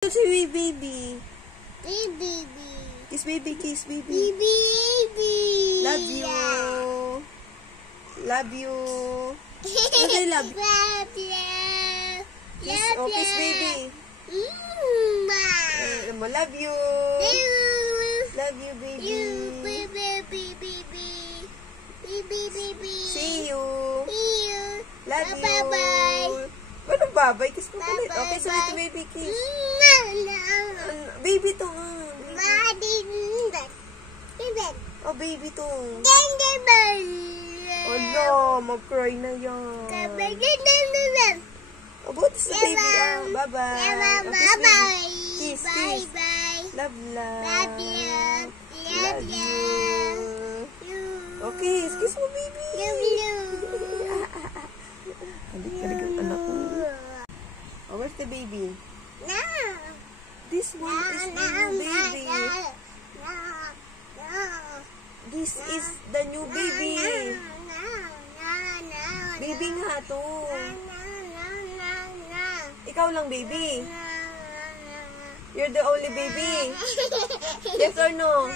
Say baby. Baby. Kiss baby, kiss baby. Baby. Love you. Love you. Okay, love. Love you. Kiss, oh, kiss baby. Love you. Love you, baby. Baby. See you. See you. Love you. Bye-bye. Anong babay? Kiss mo ulit. Bye-bye. Okay, sabi to baby, kiss. Baby to nga. Oh, baby to. Oh, no. Mag-cry na yan. Oh, buti sa baby. Bye-bye. Oh, kiss baby. Kiss, kiss. Love, love. Love you. Okay, kiss mo, baby. Halik ang anak ko. Oh, where's the baby? This one is the new baby. This is the new baby. Baby nga to. Ikaw lang, baby. You're the only baby. Yes or no?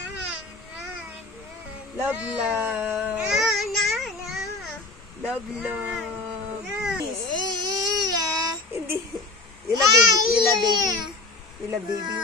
Love, love. Love, love. Kiss. Hindi. You love baby. You love baby. You love baby.